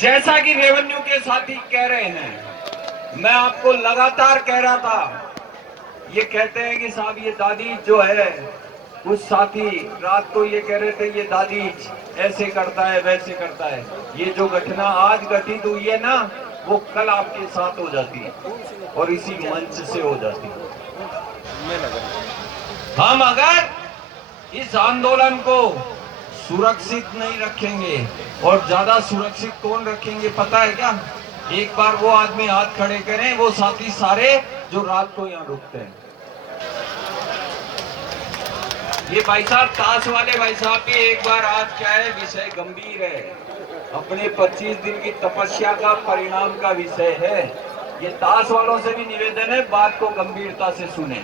जैसा कि रेवेन्यू के साथी कह रहे हैं, मैं आपको लगातार कह रहा था, ये कहते हैं कि साहब ये दादी जो है, कुछ साथी रात को ये कह रहे थे ये दादी ऐसे करता है वैसे करता है। ये जो घटना आज घटित हुई है ना, वो कल आपके साथ हो जाती है और इसी मंच से हो जाती है। हम अगर इस आंदोलन को सुरक्षित नहीं रखेंगे, और ज्यादा सुरक्षित कौन रखेंगे पता है क्या? एक बार वो आदमी हाथ खड़े करें, वो साथी सारे जो रात को यहाँ रुकते हैं। ये भाई साहब ताश वाले भाई साहब भी एक बार, आज क्या है, विषय गंभीर है, अपने 25 दिन की तपस्या का परिणाम का विषय है। ये ताश वालों से भी निवेदन है, बात को गंभीरता से सुने।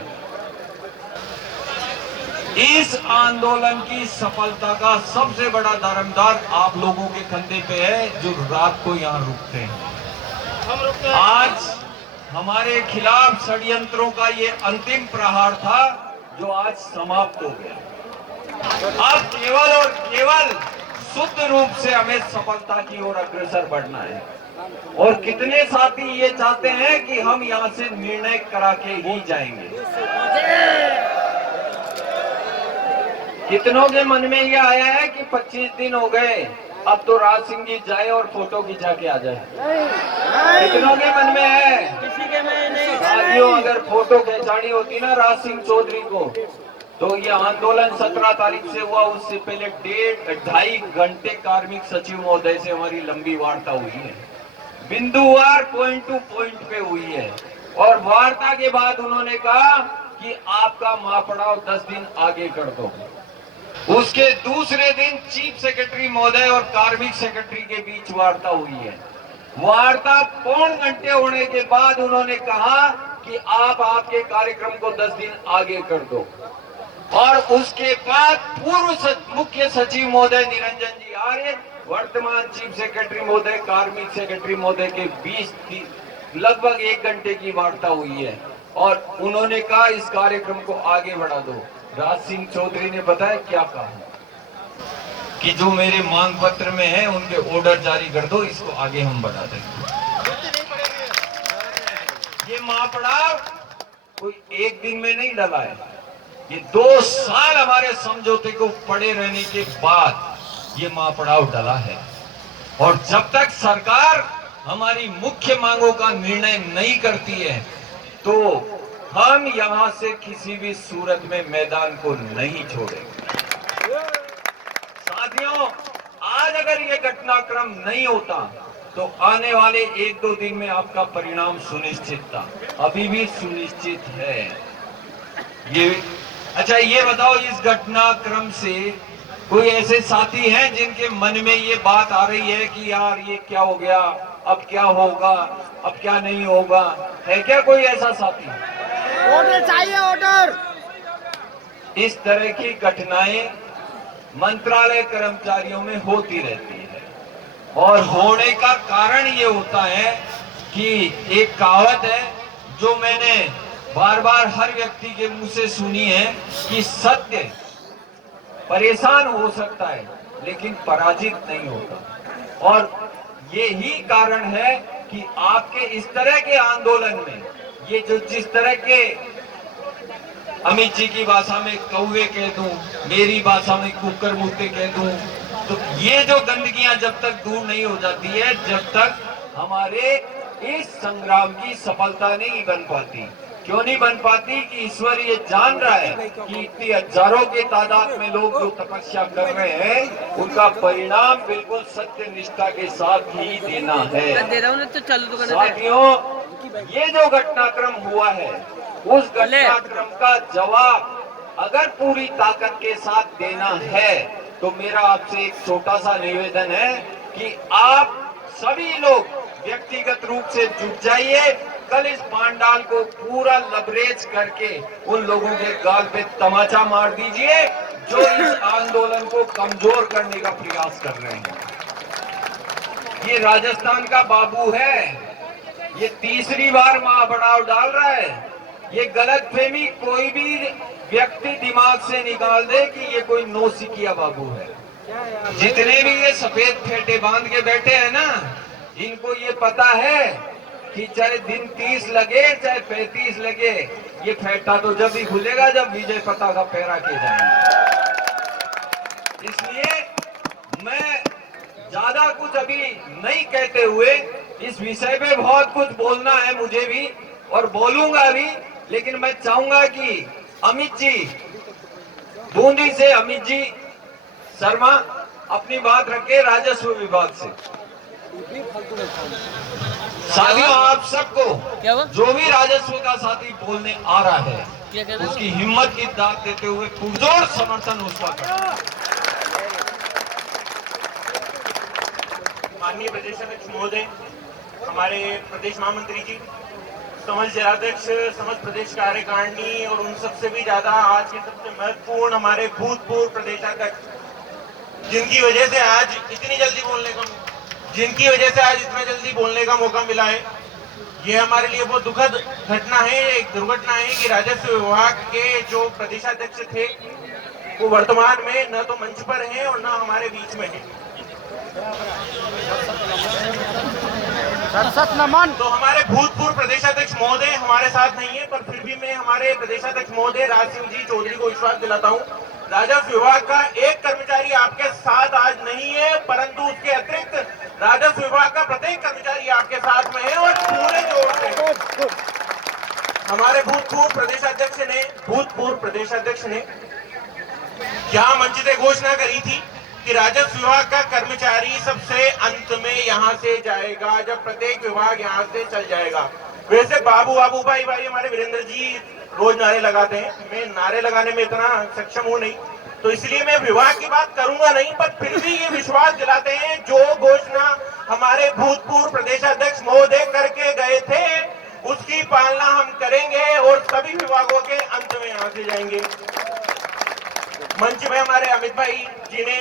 इस आंदोलन की सफलता का सबसे बड़ा दारोमदार आप लोगों के कंधे पे है, जो रात को यहाँ रुकते हैं। आज हमारे खिलाफ षड्यंत्रों का ये अंतिम प्रहार था, जो आज समाप्त हो गया। अब केवल और केवल शुद्ध रूप से हमें सफलता की ओर अग्रसर बढ़ना है। और कितने साथी ये चाहते हैं कि हम यहाँ से निर्णय करा के ही जाएंगे? कितनों के मन में ये आया है कि 25 दिन हो गए, अब तो राज सिंह जी जाए और फोटो खिंचा के आ जाए? कितनों के मन में है? किसी के में नहीं। साथियों, अगर फोटो खिंचानी होती ना राज सिंह चौधरी को, तो ये आंदोलन 17 तारीख से हुआ, उससे पहले 1.5 घंटे कार्मिक सचिव महोदय से हमारी लंबी वार्ता हुई है, बिंदुवार पॉइंट टू पॉइंट पे हुई है। और वार्ता के बाद उन्होंने कहा कि आपका महापड़ाव 10 दिन आगे कर दो। उसके दूसरे दिन चीफ सेक्रेटरी महोदय और कार्मिक सेक्रेटरी के बीच वार्ता हुई है। वार्ता पौन घंटे होने के बाद उन्होंने कहा कि आप आपके कार्यक्रम को 10 दिन आगे कर दो। और उसके बाद पूर्व मुख्य सचिव महोदय निरंजन जी आर्य, वर्तमान चीफ सेक्रेटरी महोदय, कार्मिक सेक्रेटरी महोदय के बीच लगभग 1 घंटे की वार्ता हुई है। और उन्होंने कहा इस कार्यक्रम को आगे बढ़ा दो। राज सिंह चौधरी ने बताया क्या कहा कि जो मेरे मांग पत्र में है उनके ऑर्डर जारी कर दो, इसको आगे हम बढ़ा देंगे। ये महापड़ाव कोई एक दिन में नहीं डला है, ये 2 साल हमारे समझौते को पड़े रहने के बाद ये महापड़ाव डला है। और जब तक सरकार हमारी मुख्य मांगों का निर्णय नहीं करती है, तो हम यहां से किसी भी सूरत में मैदान को नहीं छोड़ेंगे। साथियों, आज अगर ये घटनाक्रम नहीं होता तो आने वाले 1-2 दिन में आपका परिणाम सुनिश्चित था, अभी भी सुनिश्चित है। ये अच्छा, ये बताओ, इस घटनाक्रम से कोई ऐसे साथी हैं जिनके मन में ये बात आ रही है कि यार ये क्या हो गया, अब क्या होगा, अब क्या नहीं होगा? है क्या कोई ऐसा साथी? ऑर्डर चाहिए, ऑर्डर। इस तरह की घटनाएं मंत्रालय कर्मचारियों में होती रहती है, और होने का कारण ये होता है कि एक कहावत है जो मैंने बार बार हर व्यक्ति के मुंह से सुनी है कि सत्य परेशान हो सकता है लेकिन पराजित नहीं होता। और यही कारण है कि आपके इस तरह के आंदोलन में ये जो जिस तरह के, अमित जी की भाषा में कौवे कह दूं, मेरी भाषा में कुकर मुद्दे कह दूं, तो ये जो गंदगियां जब तक दूर नहीं हो जाती है, जब तक हमारे इस संग्राम की सफलता नहीं बन पाती। क्यों नहीं बन पाती? कि ईश्वर ये जान रहा है कि इतनी हजारों के तादाद में लोग जो तपस्या कर रहे हैं, उनका परिणाम बिल्कुल सत्य निष्ठा के साथ ही देना है। साथियों, ये जो घटनाक्रम हुआ है, उस घटनाक्रम का जवाब अगर पूरी ताकत के साथ देना है, तो मेरा आपसे एक छोटा सा निवेदन है कि आप सभी लोग व्यक्तिगत रूप से जुट जाइए। कल इस पांडाल को पूरा लबरेज करके उन लोगों के गाल पे तमाचा मार दीजिए जो इस आंदोलन को कमजोर करने का प्रयास कर रहे हैं। ये राजस्थान का बाबू है, ये तीसरी बार महापड़ाव डाल रहा है। ये गलतफहमी कोई भी व्यक्ति दिमाग से निकाल दे कि ये कोई नौसिखिया बाबू है। जितने भी ये सफेद फेटे बांध के बैठे हैं ना, इनको ये पता है कि चाहे दिन 30 लगे चाहे 35 लगे, ये फेंटा तो जब ही खुलेगा जब विजय पताका फहरा के जाएंगे। इसलिए मैं ज्यादा कुछ अभी नहीं कहते हुए, इस विषय पे बहुत कुछ बोलना है मुझे भी और बोलूंगा भी, लेकिन मैं चाहूंगा कि अमित जी, बूंदी से अमित जी शर्मा अपनी बात रखे राजस्व विभाग से। साथियों, आप सबको जो भी राजस्व का साथी बोलने आ रहा है उसकी हिम्मत की दाद देते हुए पुरजोर समर्थन उसका करें। माननीय प्रदेश अध्यक्ष महोदय, हमारे प्रदेश महामंत्री जी, समस्त जिलाध्यक्ष, समस्त प्रदेश कार्यकारिणी और उन सबसे भी ज्यादा आज के सबसे महत्वपूर्ण हमारे भूतपूर्व प्रदेशाध्यक्ष, जिनकी वजह से आज इतनी जल्दी बोलने का मौका मिला है। ये हमारे लिए बहुत दुखद घटना है, एक दुर्घटना है कि राजस्व विभाग के जो प्रदेशाध्यक्ष थे वो वर्तमान में न तो मंच पर हैं और न हमारे बीच में हैं। नमन। तो हमारे भूतपूर्व प्रदेशाध्यक्ष महोदय हमारे साथ नहीं है, पर फिर भी मैं हमारे प्रदेशाध्यक्ष महोदय राज सिंह जी चौधरी को विश्वास दिलाता हूं, राजस्व विभाग का एक कर्मचारी आपके साथ आज नहीं है, परंतु उसके अतिरिक्त राजस्व विभाग का प्रत्येक कर्मचारी आपके साथ में है और पूरे जोर से हमारे भूतपूर्व प्रदेशाध्यक्ष ने यहाँ मंच से घोषणा करी थी कि राजस्व विभाग का कर्मचारी सबसे अंत में यहाँ से जाएगा, जब प्रत्येक विभाग यहाँ से चल जाएगा। वैसे बाबू भाई हमारे वीरेंद्र जी रोज नारे लगाते हैं, मैं नारे लगाने में इतना सक्षम हूँ नहीं, तो इसलिए मैं विभाग की बात करूंगा नहीं, पर फिर भी ये विश्वास दिलाते हैं जो घोषणा हमारे भूतपूर्व प्रदेशाध्यक्ष महोदय करके गए थे उसकी पालना हम करेंगे और सभी विभागों के अंत में यहाँ से जाएंगे। मंच में हमारे अमित भाई जी ने,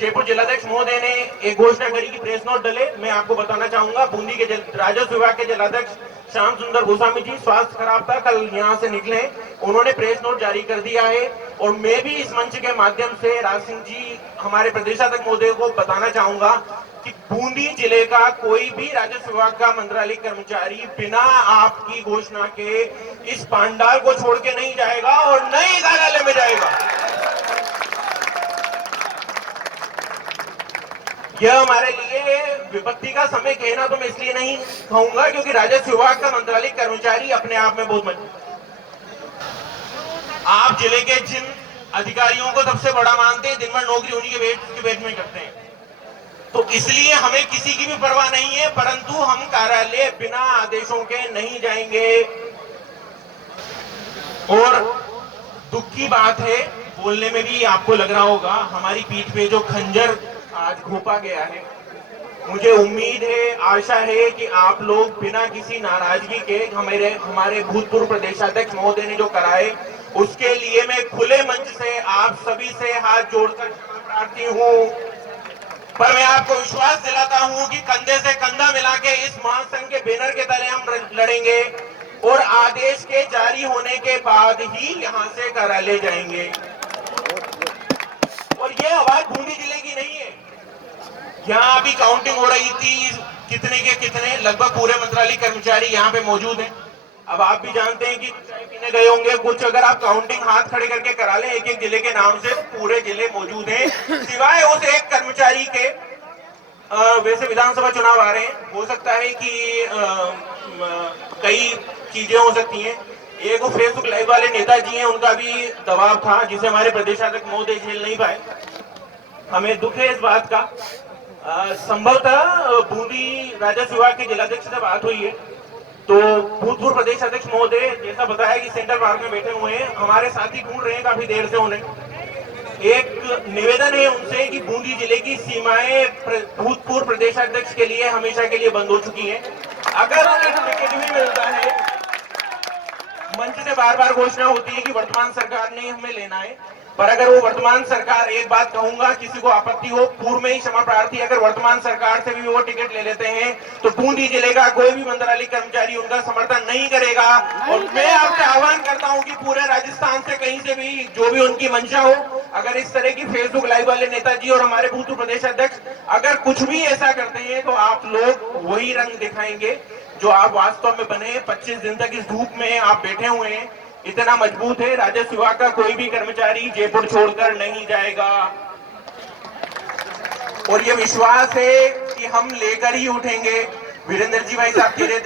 जयपुर जिलाध्यक्ष महोदय ने एक घोषणा करी कि प्रेस नोट डले। मैं आपको बताना चाहूंगा, बूंदी के राजस्व विभाग के जिलाध्यक्ष श्याम सुंदर गोस्वामी जी स्वास्थ्य खराब था, कल यहाँ से निकले, उन्होंने प्रेस नोट जारी कर दिया है। और मैं भी इस मंच के माध्यम से राज सिंह जी हमारे प्रदेशाध्यक्ष महोदय को बताना चाहूंगा कि बूंदी जिले का कोई भी राजस्व विभाग का मंत्रालयिक कर्मचारी बिना आपकी घोषणा के इस पांडाल को छोड़ के नहीं जाएगा और न ही कार्यालय में जाएगा। यह हमारे लिए विपत्ति का समय कहना तो मैं इसलिए नहीं कहूंगा क्योंकि राजस्व विभाग का मंत्रालयिक कर्मचारी अपने आप में बहुत मजबूत। आप जिले के जिन अधिकारियों को सबसे बड़ा मानते हैं, दिन भर नौकरी उन्हीं के वेट में करते हैं, तो इसलिए हमें किसी की भी परवाह नहीं है, परंतु हम कार्यालय बिना आदेशों के नहीं जाएंगे। और दुख की बात है, बोलने में भी आपको लग रहा होगा, हमारी पीठ पे जो खंजर आज घोंपा गया है, मुझे उम्मीद है, आशा है कि आप लोग बिना किसी नाराजगी के हमारे भूतपूर्व प्रदेशाध्यक्ष महोदय ने जो कराए उसके लिए मैं खुले मंच से आप सभी से हाथ जोड़कर क्षमा प्रार्थी हूँ। पर मैं आपको विश्वास दिलाता हूँ कि कंधे से कंधा मिला के इस महासंघ के बैनर के तले हम लड़ेंगे और आदेश के जारी होने के बाद ही यहाँ से कार्यालय जाएंगे। और ये आवाज बूंदी जिले की नहीं है, यहाँ अभी काउंटिंग हो रही थी, कितने के कितने, लगभग पूरे मंत्रालय कर्मचारी यहाँ पे मौजूद हैं। अब आप भी जानते हैं कि चाय पीने गए होंगे कुछ, अगर आप काउंटिंग हाथ खड़े करके करा लें एक एक जिले के नाम से, पूरे जिले मौजूद हैं सिवाय उस एक कर्मचारी के। वैसे विधानसभा चुनाव आ रहे हैं, हो सकता है कि कई चीजें हो सकती हैं। एक वो फेसबुक लाइव वाले नेताजी हैं, उनका भी दबाव था जिसे हमारे प्रदेशाध्यक्ष महोदय झेल नहीं पाए। हमें दुख है इस बात का। संभवतः बूंदी राजस्व विभाग के जिलाध्यक्ष से बात हुई है, तो भूतपूर्व प्रदेश अध्यक्ष महोदय जैसा बताया कि सेंट्रल पार्क में बैठे हुए हैं, हमारे साथी ढूंढ रहे हैं काफी देर से उन्हें। एक निवेदन है उनसे कि बूंदी जिले की सीमाएं भूतपूर्व प्रदेशाध्यक्ष के लिए हमेशा के लिए बंद हो चुकी हैं। अगर उन्हें टिकट भी मिलता है, मंच से बार बार घोषणा होती है कि वर्तमान सरकार ने हमें लेना है, पर अगर वो वर्तमान सरकार, एक बात कहूंगा, किसी को आपत्ति हो पूर्व में ही क्षमा प्रार्थी, अगर वर्तमान सरकार से भी वो टिकट ले लेते हैं तो बूंदी जिले का कोई भी मंत्रालय कर्मचारी उनका समर्थन नहीं करेगा। और मैं आपसे आह्वान करता हूं कि पूरे राजस्थान से कहीं से भी जो भी उनकी मंशा हो, अगर इस तरह की फेसबुक लाइव वाले नेताजी और हमारे भूतपूर्व प्रदेश अध्यक्ष अगर कुछ भी ऐसा करते हैं तो आप लोग वही रंग दिखाएंगे जो आप वास्तव में बने। 25 दिन तक इस धूप में आप बैठे हुए हैं, इतना मजबूत है। राजस्व विभाग का कोई भी कर्मचारी जयपुर छोड़कर नहीं जाएगा और ये विश्वास है कि हम लेकर ही उठेंगे। वीरेंद्र जी भाई साहब कह रहे थे